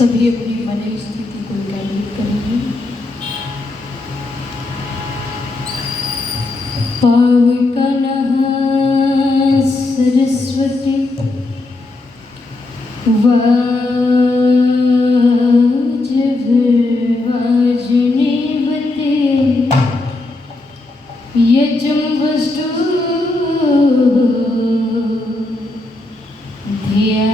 सभी अपनी मन स्थिति को एकाग्रित करेंगे। पावकनः सरस्वती वाजभिर्वाजिनीवते यजं वस्तु धिया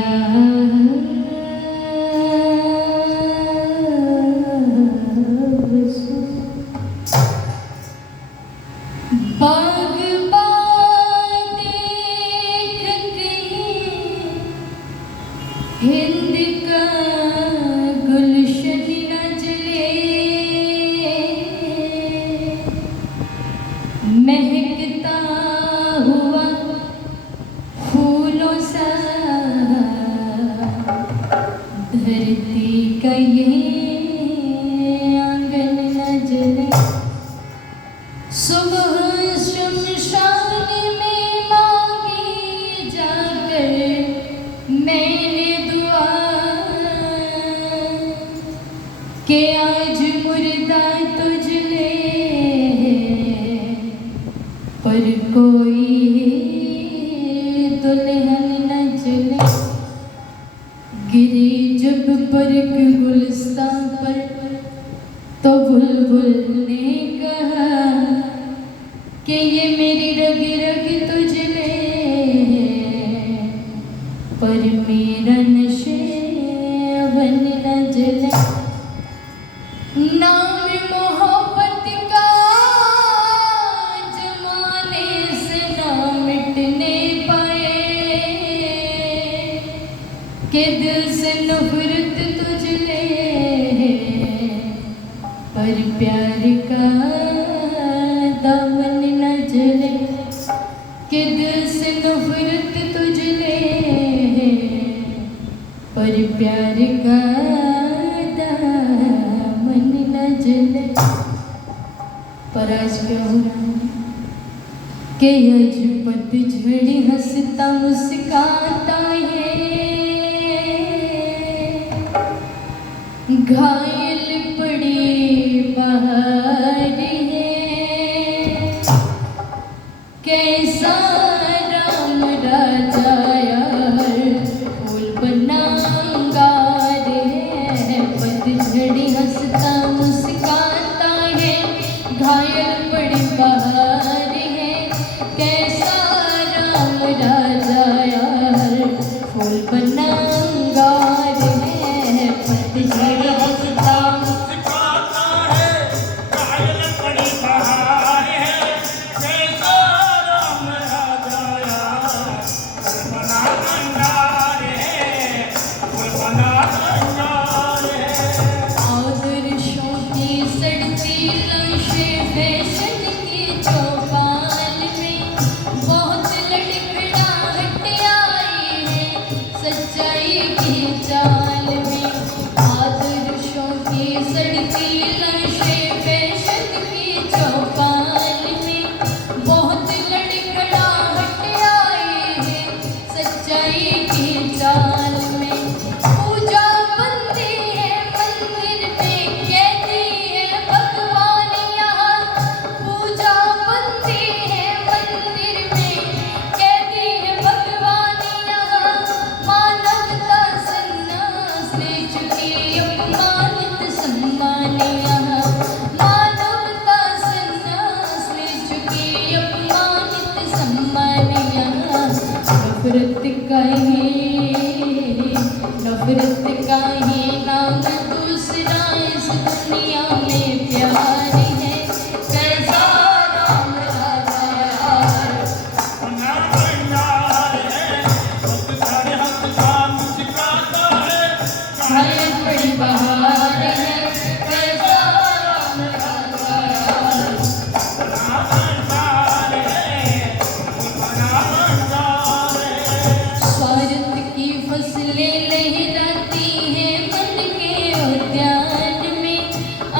हिंद का गुलशन न जले, महकता हुआ फूलों सा धरती का ये आंगन न जले। सुबह शमशान में मांगी जाकर मैंने के आज मुर्दा तो जले, पर कोई दुल्हन न जले। गिरी जब बरक गुलस्तां पर तो बुलबुल ने कहा कि ये मेरी रग रग तो जले, पर मेरा नशे बन न जले। नाम मोहब्बत का जमाने से ना मिटने पाए, के दिल से नफरत तो जले, पर प्यार का दामन न जले। के दिल से नफरत तो जले, पर प्यार का पर आज क्या हो रहा है कि आज पतझड़ हंसता मुस्काता है, घायल पड़ी बहार है। कैसा राम राजा यार फूल बना अंगार है, पतझड़ हंसता मुस्काता है, घायल पड़ी बहार है। कैसा राम राजा यार फूल बना अंगार है, पतझड़ हंसता मुस्कुराता है, घायल पड़ी बहार है। कैसा राम राजा यार फूल बना अंगार है, फूल बना अंगार है। आदर्शों की सड़ती फैशन की चौपाल में बहुत लड़खड़ाहट आई है, सच्चाई की चाल में। आदर्शों की सड़ती लाशें फैशन की चौपाल में बहुत लड़खड़ाहट आई है, सच्चाई की चाल में। पूजा बंदी है मंदिर में, कहती है भगवान यहाँ। पूजा बंदी है मंदिर में, कहती है भगवान यहाँ। मानवता सन्यास ले चुकी अपमानित सम्मान यहाँ। मानवता सन्यास ले चुकी अपमानित सम्मान यहाँ। नफरत का ही नाम दूसरा इस दुनिया में प्यार है। कैसा राम राजा यार बना भंडार है, पतझड़ हंसता मुस्कुराता है, घायल पड़ी बहार है। कैसा राम राजा यार बना भंडार है, बना भंडार है। स्वार्थ की फसलें लहराती हैं मन के उद्यान में,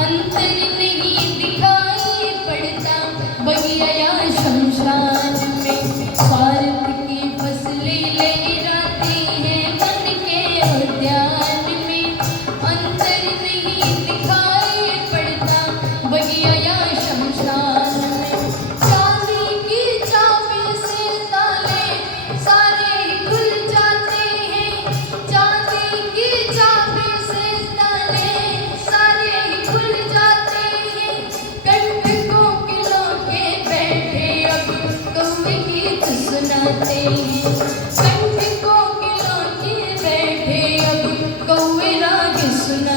अंतर नहीं दिखाई पड़ता बगिया या शमशान में। स्वार्थ की फसलें लहराती हैं मन के उद्यान में,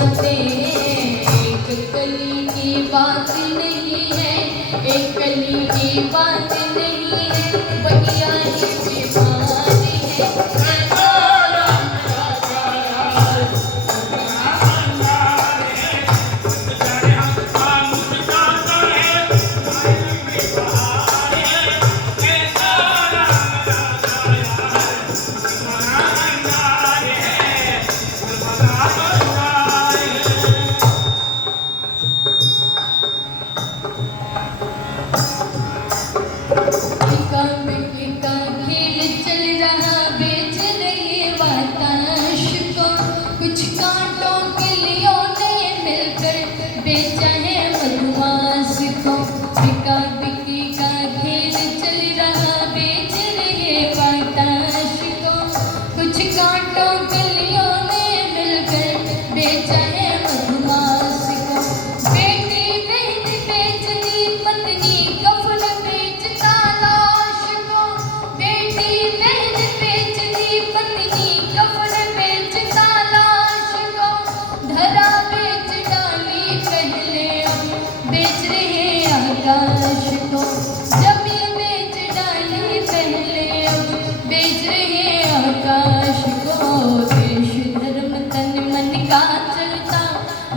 बातें एक कली की बात नहीं है, एक कली की बात नहीं है, बगिया ही बीमारी है।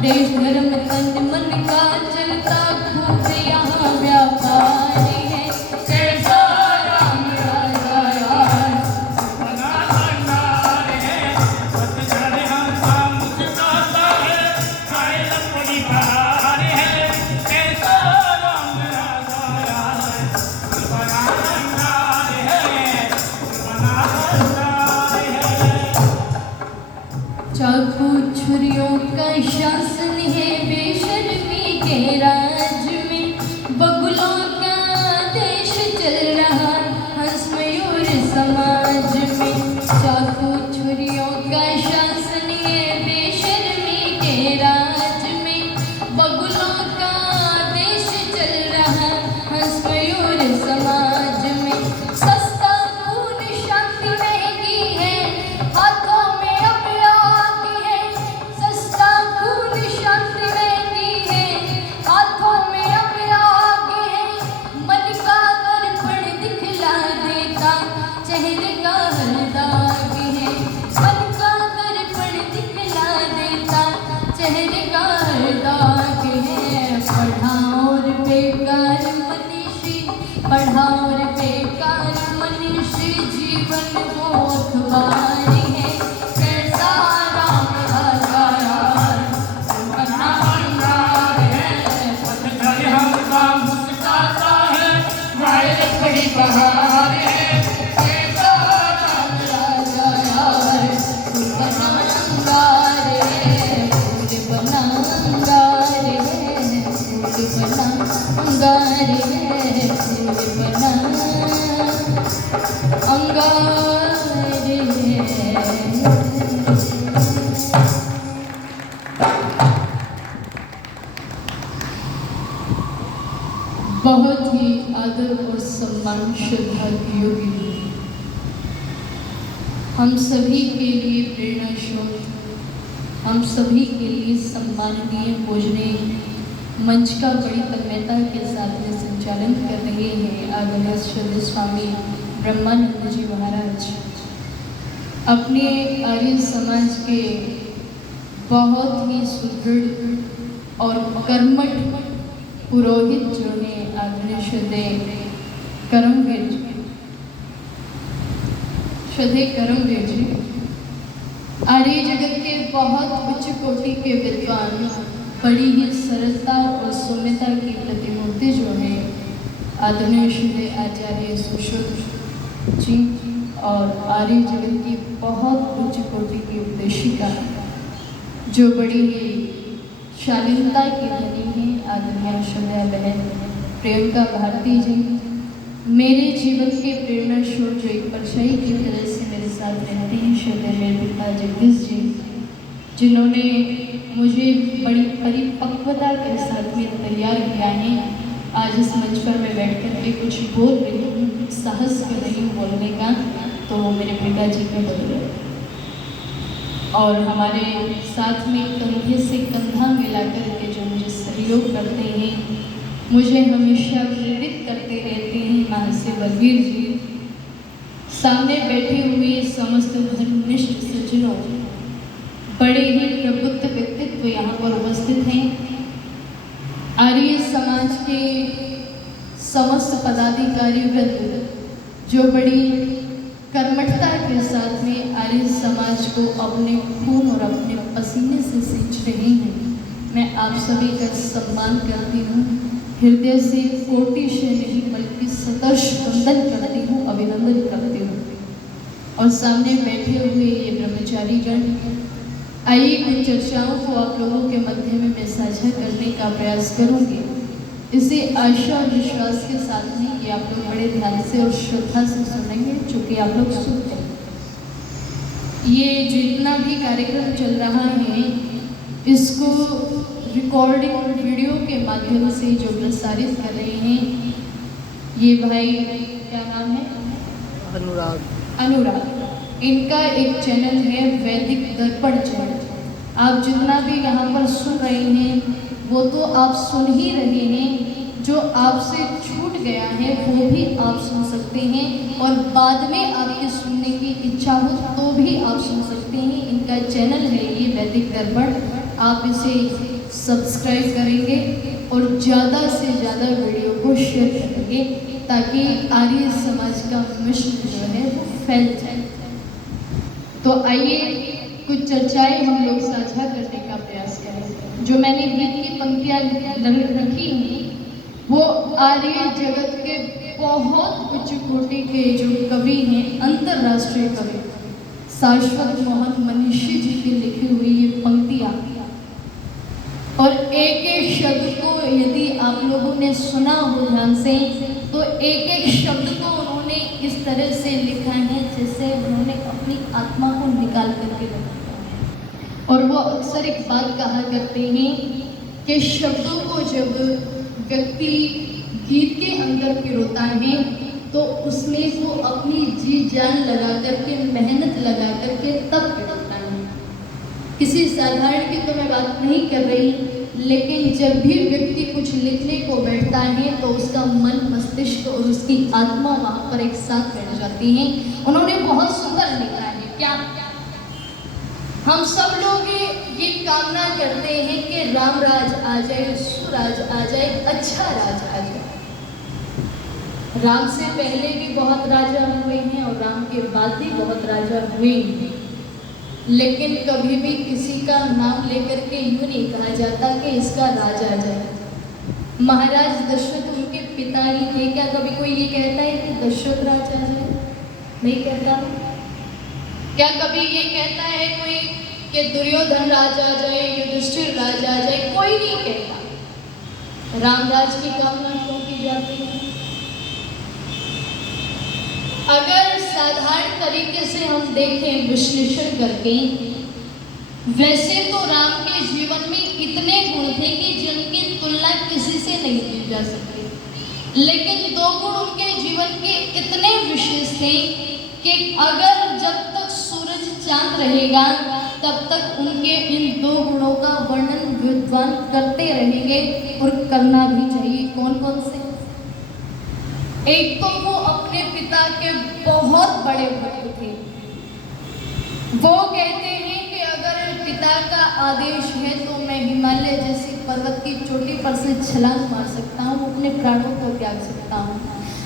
देश धर्म तन मन का चलता खूब यहाँ व्यापारी है। कैसा राम राजा यार बना भंडार है, पतझड़ हमका मुस्कुराता है, खाए अपनी बहार है। कैसा राम राजा यार बना भंडार है, बना भंडार है। चाकू छुरियों का शासन है बेशर्मी के राज में, बगुलों का देश चल रहा हंस मयूर समाज में। चाकू छुरियों का शासन है बेशर्मी के राज में, बगुलों का देश चल रहा हंस मयूर समाज में। सस्ता खून शांति महंगी है, हाथों में अब आग है। सस्ता खून शांति महंगी है, हाथों में अब आग है। मन का दर्पण दिखला देता चेहरे का हर दाग है। मन का दर्पण दिखला देता चेहरे का हर दाग है। पढ़ा और बेकार मनीषी, पढ़ा और बेकार मनीषी जीवन को अखबार है। कैसा राम राजा यार बना भंडार है, पतझड़ हमका मुस्कुराता है, खाए अपनी बहार है। कैसा राम राजा यार बना अंगार है, फूल बना अंगार है, फूल बना अंगार है, फूल बना अंगार है। बहुत ही आदर और सम्मान श्रद्धा की योगी हम सभी के लिए प्रेरणा स्रोत, हम सभी के लिए सम्माननीय पूजनीय मंच का बड़ी तन्मयता के साथ में संचालन कर रहे हैं आदरणीय श्रद्धेय स्वामी ब्रह्मानंद जी महाराज। अपने आर्य समाज के बहुत ही सुदृढ़ और कर्मठ पुरोहित जो हैं आदरणीय श्रद्धेय करमवीर जी, आर्य जगत के बहुत उच्च कोटि के विद्वान, बड़ी ही सरलता और सौम्यता की प्रतिमूर्ति जो है आदरणीय श्री आचार्य सुश्रुत जी, और आर्य जगत की बहुत उच्च कोटि की उपदेशिका जो बड़ी ही शालीनता की धनी है आदरणीय श्रद्धेय बहन प्रियंका भारती जी। मेरे जीवन के प्रेरणा स्रोत जो एक परछाई की तरह से मेरे साथ रहते हैं श्रद्धेय मेरे पिता जगदीश जी, जिन्होंने मुझे बड़ी परिपक्वता के साथ में तैयार किया है। आज इस मंच पर मैं बैठ कर के कुछ बोल रही हूँ, साहस कर रही हूँ बोलने का, तो मेरे पिताजी का बदल और हमारे साथ में कंधे से कंधा मिलाकर के जो मुझे सहयोग करते हैं, मुझे हमेशा प्रेरित करते रहते हैं, महाशय बलवीर जी। सामने बैठे हुए समस्त धर्मनिष्ठ सज्जनों, बड़े ही प्रबुद्ध व्यक्तित्व यहाँ पर उपस्थित हैं। आर्य समाज के समस्त पदाधिकारी वृंद जो बड़ी कर्मठता के साथ में आर्य समाज को अपने खून और अपने पसीने से सींच रहे हैं, मैं आप सभी का सम्मान करती हूँ, हृदय से कोटि से नहीं बल्कि सतर्ष वंदन करती हूँ, अभिनंदन करती हूँ। और सामने बैठे हुए ये ब्रह्मचारी गण, आइए कुछ चर्चाओं को आप लोगों के मध्य में मैं साझा करने का प्रयास करूँगी। इसे आशा और विश्वास के साथ में ये आप लोग बड़े ध्यान से और श्रद्धा से सुनेंगे, चूँकि आप लोग सुनते हैं। ये जितना भी कार्यक्रम चल रहा है, इसको रिकॉर्डिंग वीडियो के माध्यम से जो प्रसारित कर रहे हैं, ये भाई क्या नाम है? अनुराग। इनका एक चैनल है वैदिक दर्पण चैनल। आप जितना भी यहाँ पर सुन रहे हैं वो तो आप सुन ही रहे हैं, जो आपसे छूट गया है वो भी आप सुन सकते हैं, और बाद में आपके सुनने की इच्छा हो तो भी आप सुन सकते हैं। इनका चैनल है ये वैदिक दर्पण, आप इसे सब्सक्राइब करेंगे और ज़्यादा से ज़्यादा वीडियो को शेयर करेंगे ताकि आर्य समाज का मिशन जो है वो फैल जाए। तो आइए कुछ चर्चाएं हम लोग साझा करने का प्रयास करें। जो मैंने गीत की पंक्तियाँ रखी हैं वो आर्य जगत के बहुत उच्च कोटि के जो कवि हैं, अंतर्राष्ट्रीय कवि शाश्वत मोहन मनीषी जी की लिखी हुई ये पंक्तियाँ, और एक एक शब्द को यदि आप लोगों ने सुना हो ध्यान से, तो एक एक शब्द को उन्होंने इस तरह से लिखा है जैसे उन्होंने अपनी आत्मा को निकाल करके रखा है। और वो अक्सर एक बात कहा करते हैं कि शब्दों को जब व्यक्ति गीत के अंदर पिरोता है तो उसमें वो अपनी जी जान लगा करके, मेहनत लगा करके तब पिरोता है। किसी साधारण की तो मैं बात नहीं कर रही, लेकिन जब भी व्यक्ति कुछ लिखने को बैठता है तो उसका मन, मस्तिष्क और उसकी आत्मा वहाँ पर एक साथ बैठ जाती है। उन्होंने बहुत सुंदर लिखा है। क्या हम सब लोग ये कामना करते हैं कि राम राज आ जाए, सुराज आ जाए, अच्छा राज आ जाए। राम से पहले भी बहुत राजा हुए हैं और राम के बाद भी बहुत राजा हुए हैं, लेकिन कभी भी किसी का नाम लेकर के यूँ नहीं कहा जाता कि इसका राज आ जाए। महाराज दशरथ उनके पिता ही थे। क्या कभी कोई ये कहता है कि दशरथ राज आ जाए? नहीं कहता। क्या कभी ये कहता है कोई कि दुर्योधन राज आ जाए, युधिष्ठिर राज आ जाए? कोई नहीं कहता। रामराज की कामना क्यों की जाती है? अगर साधारण तरीके से हम देखें, विश्लेषण करके, वैसे तो राम के जीवन में इतने गुण थे कि जिनकी तुलना किसी से नहीं की जा सकती, लेकिन दो गुण उनके जीवन के इतने विशेष थे कि अगर जब तक सूरज चांद रहेगा तब तक उनके इन दो गुणों का वर्णन विद्वान करते रहेंगे, और करना भी चाहिए। कौन कौन से? एक तो वो अपने पिता के बहुत बड़े भक्त थे। वो कहते हैं कि अगर पिता का आदेश है तो मैं हिमालय जैसी पर्वत की चोटी पर से छलांग मार सकता हूँ, अपने प्राणों को त्याग सकता हूँ।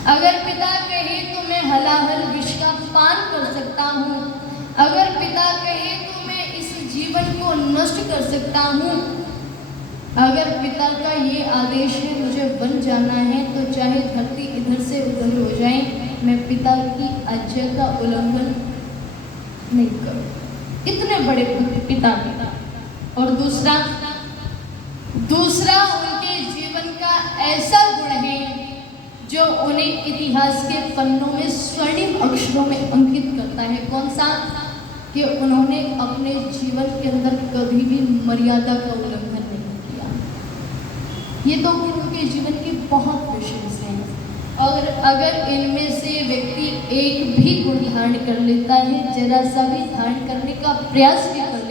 अगर पिता कहे तो मैं हलाहल विष का पान कर सकता हूँ। अगर पिता कहे तो मैं इस जीवन को नष्ट कर सकता हूँ। अगर पिता का ये आदेश है मुझे वन जाना है तो चाहे धरती इधर से उधर हो जाए, मैं पिता की आज्ञा का उल्लंघन नहीं करूँ। इतने बड़े पिता पिता। और दूसरा उनके जीवन का ऐसा गुण है जो उन्हें इतिहास के पन्नों में स्वर्णिम अक्षरों में अंकित करता है। कौन सा? कि उन्होंने अपने जीवन के अंदर कभी भी मर्यादा का उल्लंघन नहीं किया। ये तो गुण उनके जीवन के बहुत विशेष हैं। और अगर इनमें से व्यक्ति एक भी गुण धारण कर लेता है, जरा सा भी धारण करने का प्रयास भी कर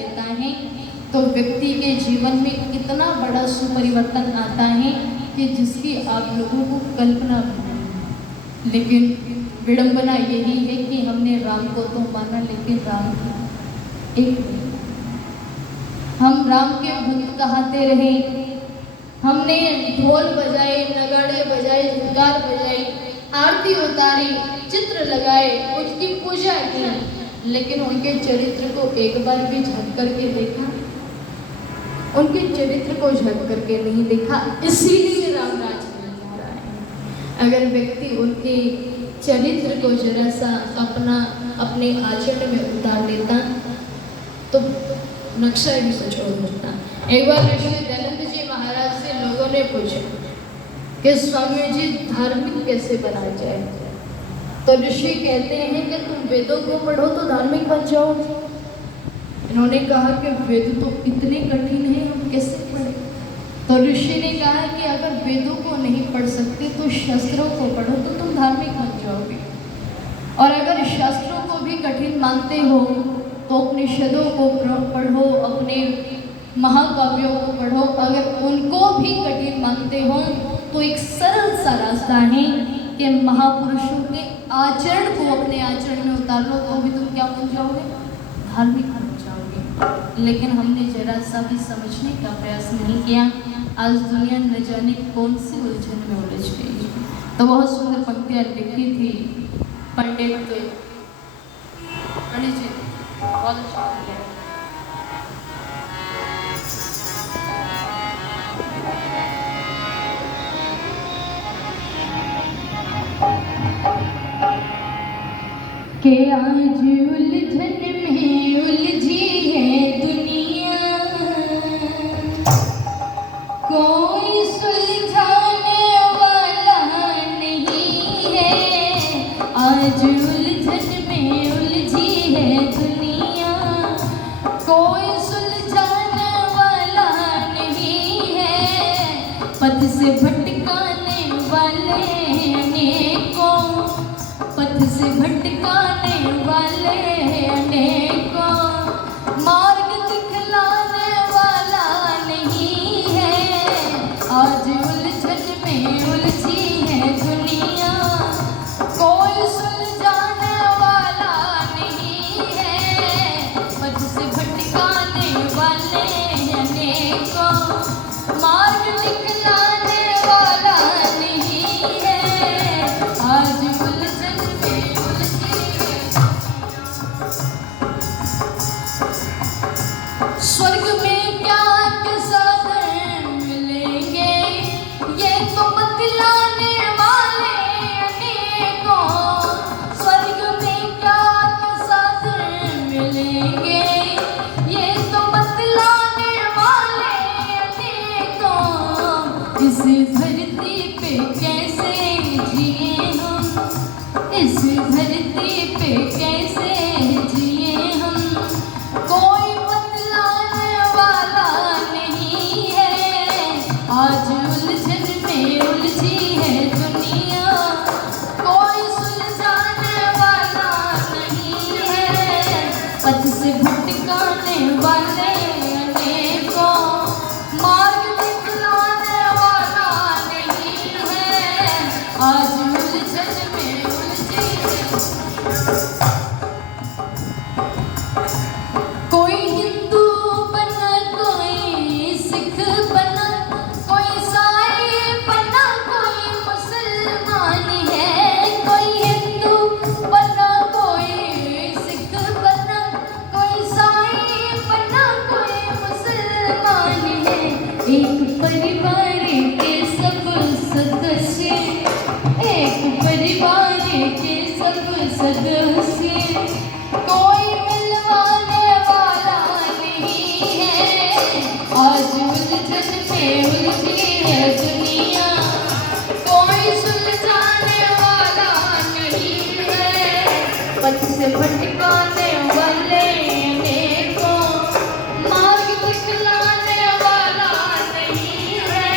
तो व्यक्ति के जीवन में इतना बड़ा सुपरिवर्तन आता है कि जिसकी आप लोगों को कल्पना भी नहीं। लेकिन विडंबना यही है कि हमने राम को तो माना, लेकिन राम एक नहीं। हम राम के भक्त कहते रहे, हमने ढोल बजाए, नगाड़े बजाए, झुमकार बजाई, आरती उतारी, चित्र लगाए, उसकी पूजा की, लेकिन उनके चरित्र को एक बार भी झक करके देखा? उनके चरित्र को झक करके नहीं देखा। इसीलिए राम राज नहीं हो रहा है। अगर व्यक्ति उनके चरित्र को जरा सा अपने आचरण में उतार लेता तो नक्शा ही कुछ और होता। एक बार ऋषि दयानंद जी महाराज से लोगों ने पूछा कि स्वामी जी धार्मिक कैसे बना जाए? तो ऋषि कहते हैं कि तुम वेदों को पढ़ो तो धार्मिक बन जाओ। इन्होंने कहा कि वेद तो इतने कठिन है, हम कैसे पढ़े? तो ऋषि ने कहा कि अगर वेदों को नहीं पढ़ सकते तो शास्त्रों को पढ़ो तो तुम धार्मिक बन जाओगे। और अगर शास्त्रों को भी कठिन मानते हो तो उपनिषदों को पढ़ो, अपने महाकाव्यों को पढ़ो। अगर उनको भी कठिन मानते हो तो एक सरल सा रास्ता है कि महापुरुषों के आचरण को अपने आचरण में उतार लो तो भी तुम क्या बन जाओगे? धार्मिक बन जाओगे। लेकिन हमने जरा सा भी समझने का प्रयास नहीं किया। आज दुनिया न जाने कौन सी उलझन में उलझ गई। तो बहुत सुंदर पंक्तियाँ लिखी थी पंडित जी, बहुत अच्छा लिखा। के आज उलझन में उलझी है दुनिया, कोई सुलझाने वाला नहीं है। आज उलझन में उलझी है दुनिया, कोई सुलझाने वाला नहीं है। पथ से भटकाने वाले अनेकों, पथ से भटकाने वाले अनेकों, मार्ग दिखलाने वाला नहीं है। आज उलझन में उलझी है दुनिया, कोई सुलझाने वाला नहीं है। पथ से भटकाने वाले अनेकों, मार्ग दिखलाने वाला नहीं है। आज उलझन में उलझी है। स्वर्ग में क्या के साधन मिलेंगे, ये तो बतलाने वाले अनेकों। स्वर्ग में क्या के साधन मिलेंगे, ये तो बतलाने वाले अनेकों। इस धरती पे कैसे जिए हम, इस धरती पे कैसे जिए हम, कोई बतलाने वाला नहीं है। आज उलझन में उलझी है दुनिया, कोई सुलझाने वाला नहीं है। पथ से भटकाने वाले अनेकों, मार्ग दिखलाने वाला नहीं है। आज उलझन में उलझी है। कोई हिंदू बना, कोई सिख बना, कोई ईसाई बना, कोई मुसलमान है। कोई हिंदू बना, कोई सिख बना, कोई ईसाई बना, कोई मुसलमान है। एक परिवार के सब सदस्य, एक परिवार के सब सदस्य, कोई मिलवाने वाला नहीं है। आज उलझन में उलझी है दुनिया, कोई सुलझाने वाला नहीं है। पथ से भटकाने वाले अनेकों, मार्ग दिखलाने वाला नहीं है।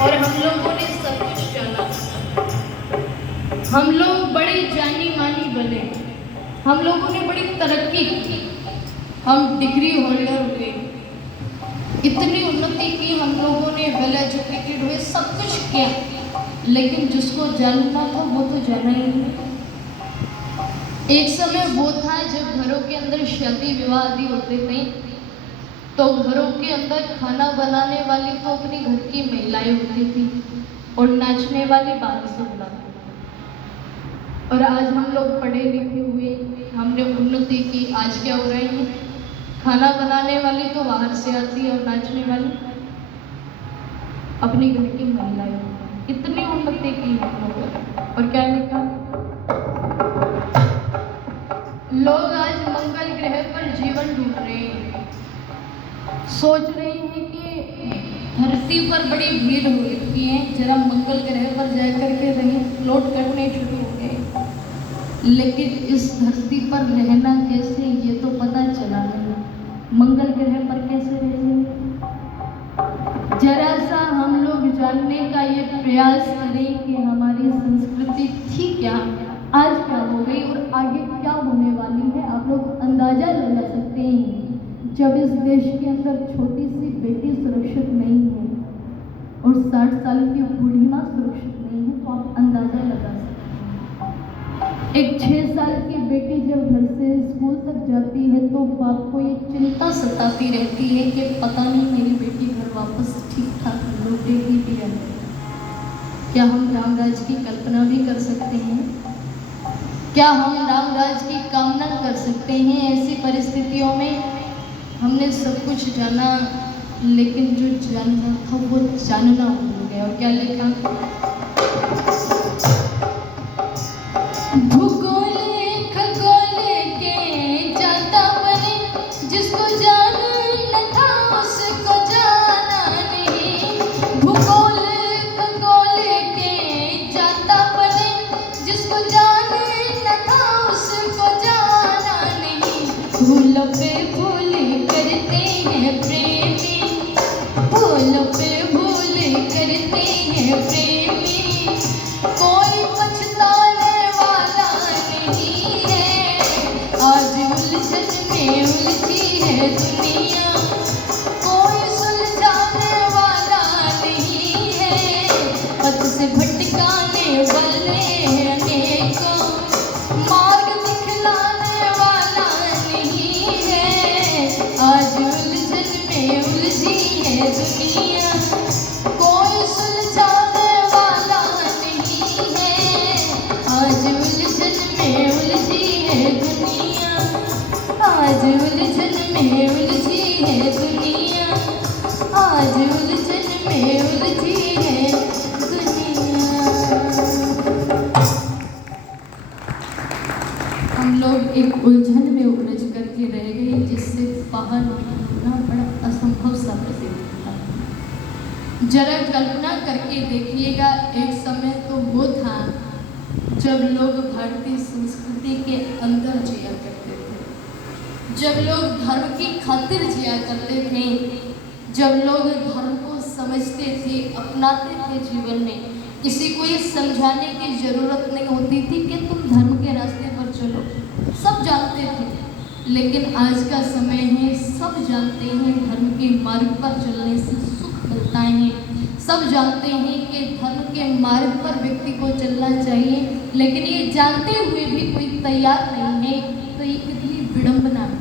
और हम लोगों ने सब कुछ जाना, हम लोग बड़े जानी मानी बने, हम लोगों ने बड़ी तरक्की की, हम डिग्री होल्डर हुए, इतनी उन्नति की हम लोगों ने, वेल एजुकेटेड हुए, सब कुछ किया, लेकिन जिसको जानना था वो तो जाना ही नहीं। एक समय वो था जब घरों के अंदर शादी विवाह आदि होते थे तो घरों के अंदर खाना बनाने वाली तो अपनी घर की महिलाएं होती थी और नाचने वाली बाहर से बुलाती। और आज हम लोग पढ़े लिखे हुए, हमने उन्नति की, आज क्या हो रही है, खाना बनाने वाली तो बाहर से आती है और नाचने वाली अपनी घर की महिलाएं। इतनी उन्नति की हम लोगों ने, और क्या लिखा, लोग आज मंगल ग्रह पर जीवन ढूंढ रहे हैं, सोच रहे हैं कि धरती पर बड़ी भीड़ हो रही है, जरा मंगल ग्रह पर जाकर के रहे, फ्लोट करने शुरू हो गए, लेकिन इस धरती पर रहना कैसे ये तो पता चला नहीं, मंगल ग्रह पर कैसे रहेंगे। जरा सा हम लोग जानने का ये प्रयास करें कि हमारी संस्कृति थी क्या, आज क्या हो गई और आगे क्या होने वाली है। आप लोग अंदाजा लगा सकते हैं, जब इस देश के अंदर छोटी सी बेटी सुरक्षित नहीं है और 60 साल की बूढ़ी माँ सुरक्षित नहीं है, तो आप अंदाजा लगा सकते हैं। एक 6 साल की बेटी जब घर से स्कूल तक जाती है तो बाप को ये चिंता सताती रहती है कि पता नहीं मेरी बेटी घर वापस ठीक ठाक लौटेगी भी या नहीं। क्या हम रामराज की कल्पना भी कर सकते हैं? क्या हम रामराज की कामना कर सकते हैं? ऐसी परिस्थितियों में हमने सब कुछ जाना, लेकिन जो जानना था वो जानना भूल गए। और क्या लिखा, भूगोल खगोल के जाता बने, जिसको जानना था उसको जाना नहीं। भूगोल खगोल के जाता बने, जिसको जानना था उसको जाना नहीं। भूल पे भूल करते हैं प्रेमी, भूल पे भूल करते हैं प्रेमी, कोई पछताने वाला नहीं है। आज उलझन में उलझी है दुनिया, कोई सुलझाने वाला नहीं है। पथ से भटकाने वाले हैं अनेकों, मार्ग दिखलाने वाला नहीं है। आज उलझन में उलझी है दुनिया, कोई सुलझाने वाला नहीं है। आज उलझन में उलझी है दुनिया, आज उलझन में उलझी है दुनिया, आज उलझन में उलझी है दुनिया। हम लोग एक उलझन में उलझ करके रह गए, जिससे बाहर निकलना बड़ा असंभव सा प्रतीत होता है। जरा कल्पना करके देखिएगा, एक समय तो वो था जब लोग भारतीय संस्कृति के अंदर जिया करते थे, जब लोग धर्म की खातिर जिया करते थे, जब लोग धर्म को समझते थे, अपनाते थे जीवन में। किसी को ये समझाने की जरूरत नहीं होती थी कि तुम धर्म के रास्ते पर चलो, सब जानते थे। लेकिन आज का समय है, सब जानते हैं धर्म के मार्ग पर चलने से सुख मिलता है, सब जानते हैं कि धर्म के मार्ग पर व्यक्ति को चलना चाहिए, लेकिन ये जानते हुए भी कोई तैयार नहीं है, तो ये कितनी विडंबना है।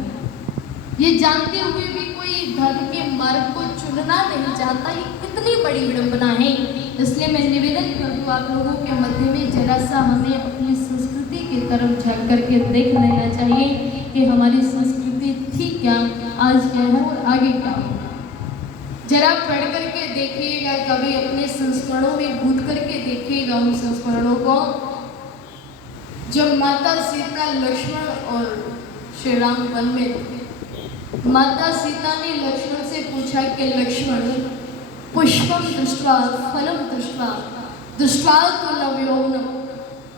ये जानते हुए भी कोई धर्म के मार्ग को चुनना नहीं चाहता, ये कितनी बड़ी विडंबना है। इसलिए मैं निवेदन करूँ आप लोगों के मध्य में, जरा सा हमें अपनी संस्कृति की तरफ झाँक करके देख लेना चाहिए कि हमारी संस्कृति थी क्या, आज क्या है और आगे क्या हो। जरा पढ़ करके देखिएगा, कभी अपने संस्मरणों में घूट करके देखिएगा उन संस्मरणों को। जब माता सीता, लक्ष्मण और श्री राम वन में थे, माता सीता ने लक्ष्मण से पूछा कि लक्ष्मण, पुष्पम दृष्ट्वा फलम दृष्ट्वा दृष्ट्वा तो नवयौवनम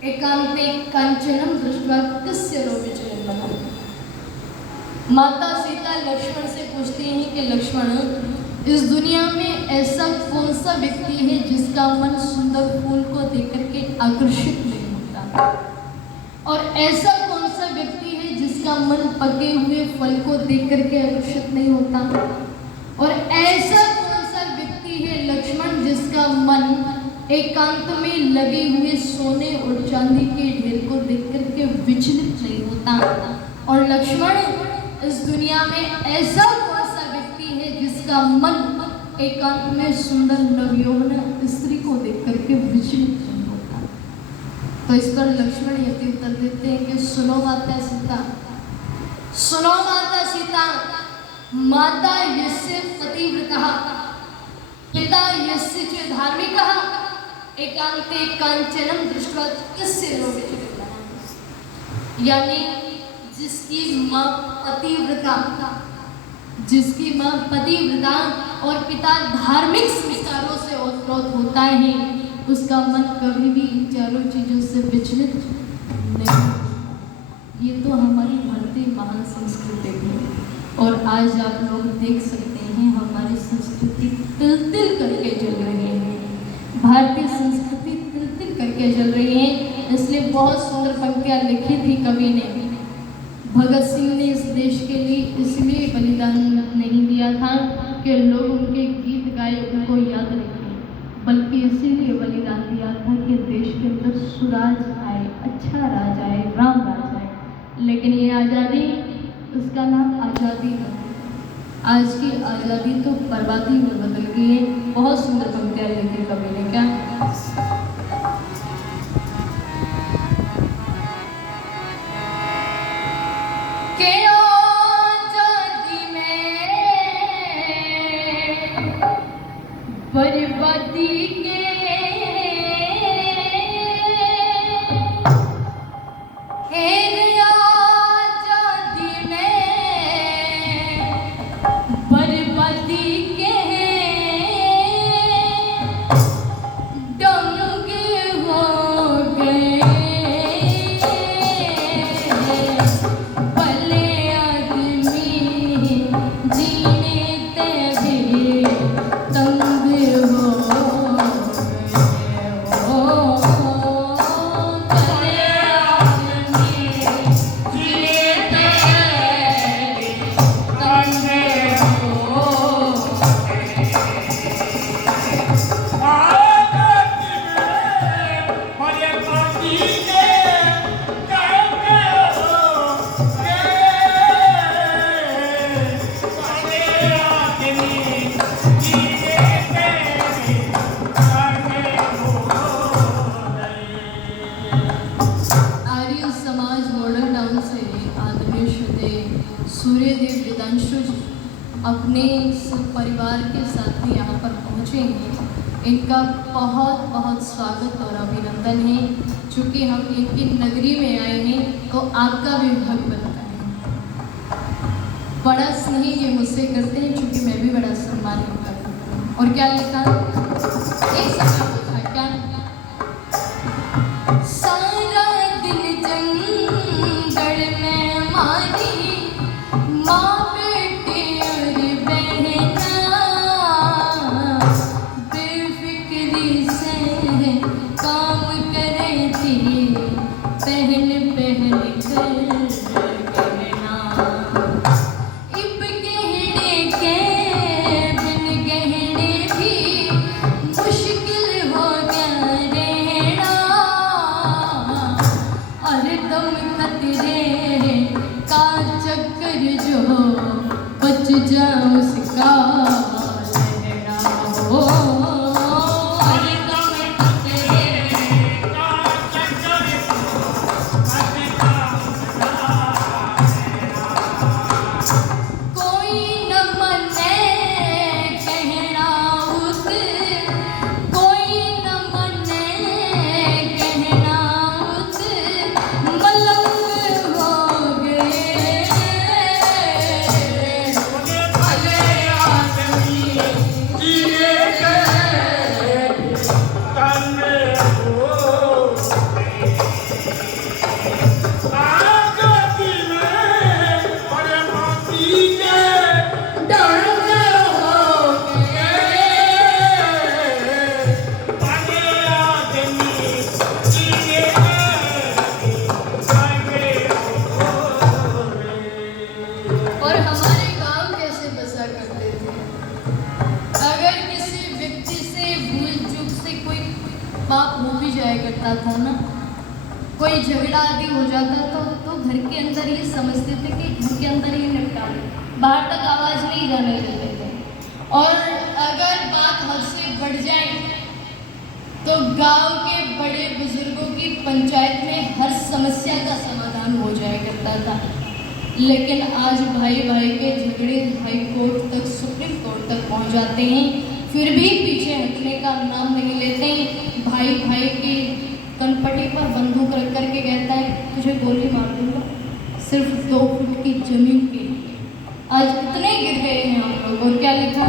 एकांते कांचनम दृष्ट्वा कस्य नो विजयम। माता सीता लक्ष्मण से पूछती हैं कि लक्ष्मण, इस दुनिया में ऐसा कौन सा व्यक्ति है जिसका मन सुंदर फूल को देख करके आकर्षित नहीं हो? और ऐसा कौन सा व्यक्ति है जिसका मन पके हुए फल को देख करके आकर्षित नहीं होता? और ऐसा कौन सा व्यक्ति है लक्ष्मण जिसका मन एकांत में लगे हुए सोने और चांदी के ढेर को देख करके विचलित नहीं होता? और लक्ष्मण, इस दुनिया में ऐसा कौन सा व्यक्ति है जिसका मन एकांत में सुंदर नवयौवना स्त्री को देख करके विचलित नहीं होता? तो इस पर लक्ष्मण यति उत्तर देते हैं कि सुनो माता सीता, सुनो माता सीता, माता यस्य पतिव्रता, पिता यस्य च धार्मिकः, एकांते कांचनम दृष्ट्वा तस्य नो विचलितः। यानी जिसकी माँ पतिव्रता और पिता धार्मिक संस्कारों से ओतप्रोत होता है, उसका मन कभी भी इन चारों चीजों से विचलित नहीं। ये तो हमारी भारतीय महान संस्कृति है। और आज आप लोग देख सकते हैं हमारी संस्कृति तिल तिल करके चल रही है, भारतीय संस्कृति तिल तिल करके चल रही है। इसलिए बहुत सुंदर पंक्तियाँ लिखी थी कवि ने। भगत सिंह ने इस देश के लिए इसलिए बलिदान नहीं दिया था कि लोग उनके गीत गाए उनको याद रखें, बल्कि इसीलिए बलिदान दिया था कि देश के अंदर सुराज आए, अच्छा राज आए, राम राज आए। लेकिन ये आज़ादी, उसका नाम आज़ादी है। आज की आज़ादी तो बर्बादी में बदल गई है। बहुत सुंदर पंक्तियाँ लिखी कवि ने। क्या बर्बादी के आज़ादी में, बर्बादी के डंगे हो गए, भले आदमी जीने ते तंग अपने परिवार के साथ भी यहाँ पर पहुँचे हैं। इनका बहुत बहुत स्वागत और अभिनंदन है। चूँकि हम इनकी नगरी में आए हैं तो आपका भी हक बनता है। बड़ा स्नेह ये मुझसे करते हैं, चूँकि मैं भी बड़ा सम्मान करता हूँ। और क्या लिखा एक समय था, क्या सारा दिन जंगल में मारी माँ कोई झगड़ा आदि हो जाता तो घर के अंदर ये समझते थे कि घर के अंदर ही निपटा लो, बाहर तक आवाज़ नहीं जाने देते थे। और अगर बात हद से बढ़ जाए तो गांव के बड़े बुजुर्गों की पंचायत में हर समस्या का समाधान हो जाया करता था। लेकिन आज भाई भाई के झगड़े हाई कोर्ट तक, सुप्रीम कोर्ट तक पहुंच जाते हैं, फिर भी पीछे हटने का नाम नहीं लेते हैं। भाई भाई की कनपटी पर बंदूक रख करके कहता है तुझे गोली मार दूंगा सिर्फ 2 फुट की जमीन के लिए। आज इतने गिर गए हैं हम लोग। और क्या लिखा,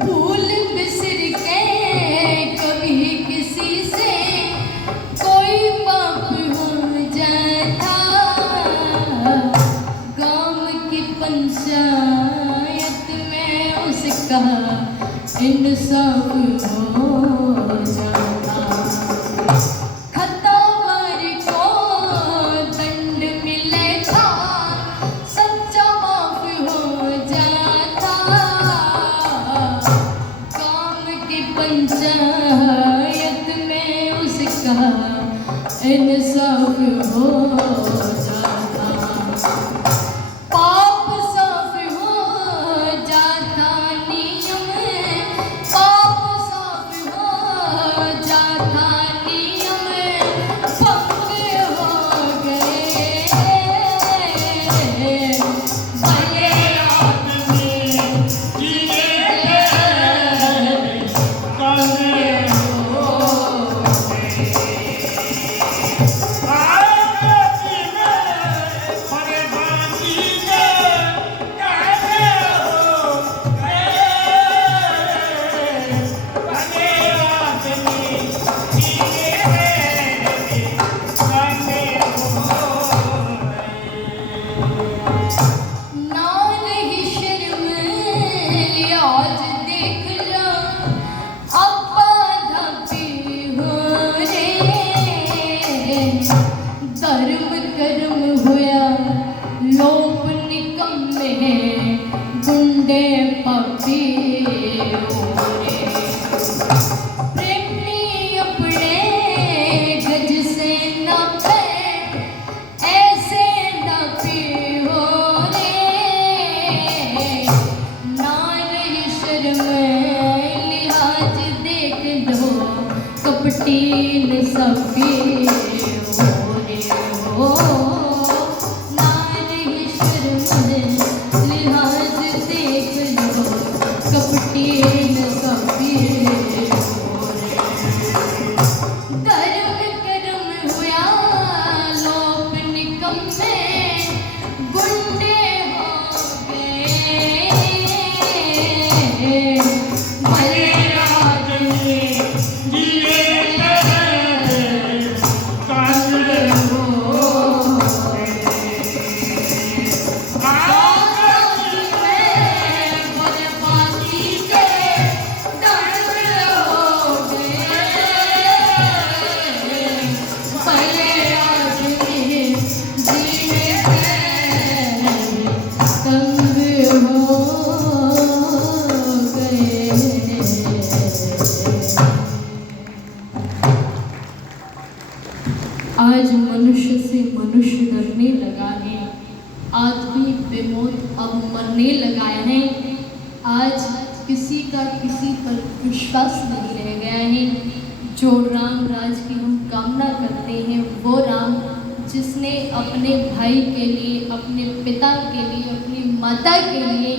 फूल बिसर के कभी किसी से कोई पाप हो जाता, गांव की पंचायत में उसका इंसाफ हो जाता, खतावार को दंड मिले था, सच्चा माफ हो जाता, गांव की पंचायत में उसका इंसाफ हो जाता, पाप साफ हो जाता, नियम पाप साफ हो जाता, नियम भंग हो गए, भले आदमी जिए काले हो ना रही शर्म लिहाज देख लो, अब्बा धब्बी हो रे, धर्म कर्म होया लोभ निकम्मे, गुंडे पापी हो रे, प्रेमी अपने गज से नापे, ऐसे नापी हो रे, ना रही शर्म लिहाज देख लो, कपटी न सफी हो रे हो, ना रही शर्म लिहाज देख लो, कपटी न सफी हो रे, धर्म कर्म हुआ लोभ निकम्मे, गुंडे हो गए, भले आदमी जिए काले हो बर्बादी के दंड हो गए, भले आदमी जिए तंग हो गए। आज मनुष्य से मनुष्य डरने लगा है, आदमी बेमौत अब मरने लगा है, आज किसी का किसी पर विश्वास नहीं रह गया है। जो राम राज की हम कामना करते हैं वो राम जिसने अपने भाई के लिए, अपने पिता के लिए, अपनी माता के लिए,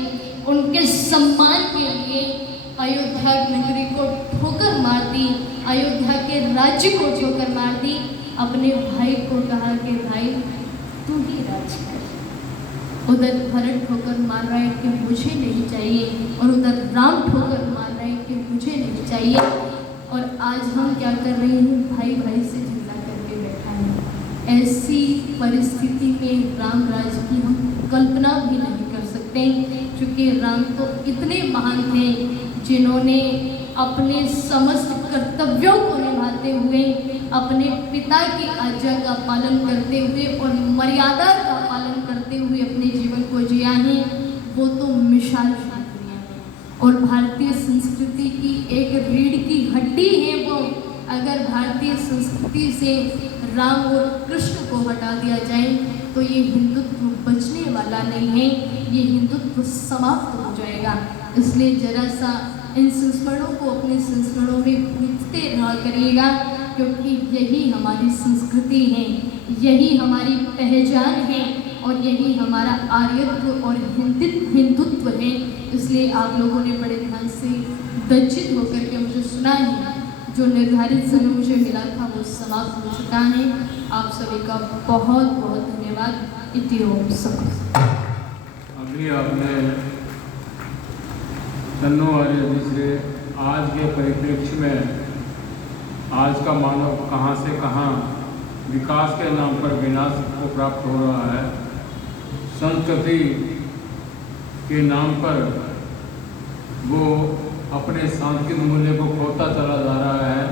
उनके सम्मान के लिए अयोध्या नगरी को ठोकर मार दी, अयोध्या के राज्य को ठोकर मार दी, अपने भाई को कहा कि भाई तू ही राज कर। उधर भरत ठोकर मार रहा है कि मुझे नहीं चाहिए, और उधर राम ठोकर मार रहा है कि मुझे नहीं चाहिए। और आज हम क्या कर रहे हैं, भाई भाई से झगड़ा करके बैठा है। ऐसी परिस्थिति में राम राज की हम कल्पना भी नहीं कर सकते, क्योंकि राम तो इतने महान थे जिन्होंने अपने समस्त कर्तव्यों को निभाते हुए, अपने पिता की आज्ञा का पालन करते हुए और मर्यादा का पालन करते हुए अपने जीवन को जिया है। वो तो मिसाल शास्त्रियाँ हैं और भारतीय संस्कृति की एक रीढ़ की हड्डी है वो, अगर भारतीय संस्कृति से राम और कृष्ण को हटा दिया जाए तो ये हिंदुत्व बचने वाला नहीं है, ये हिंदुत्व समाप्त हो जाएगा। इसलिए जरा सा इन संस्मरणों को अपने संस्मरणों में पूछते रहा करिएगा, क्योंकि यही हमारी संस्कृति है, यही हमारी पहचान है और यही हमारा आर्यत्व और हिंदुत्व है। इसलिए आप लोगों ने बड़े ध्यान से दज्जित होकर के मुझे सुना है। जो निर्धारित समय मुझे मिला था वो समाप्त हो चुका है। आप सभी का बहुत बहुत धन्यवाद। इति ओम सत। अभी आपने तन्नो आर्य जी से आज के परिप्रेक्ष्य में आज का मानव कहाँ से कहाँ विकास के नाम पर विनाश को प्राप्त हो रहा है, संस्कृति के नाम पर वो अपने सांस्कृतिक मूल्य को खोता चला जा रहा है,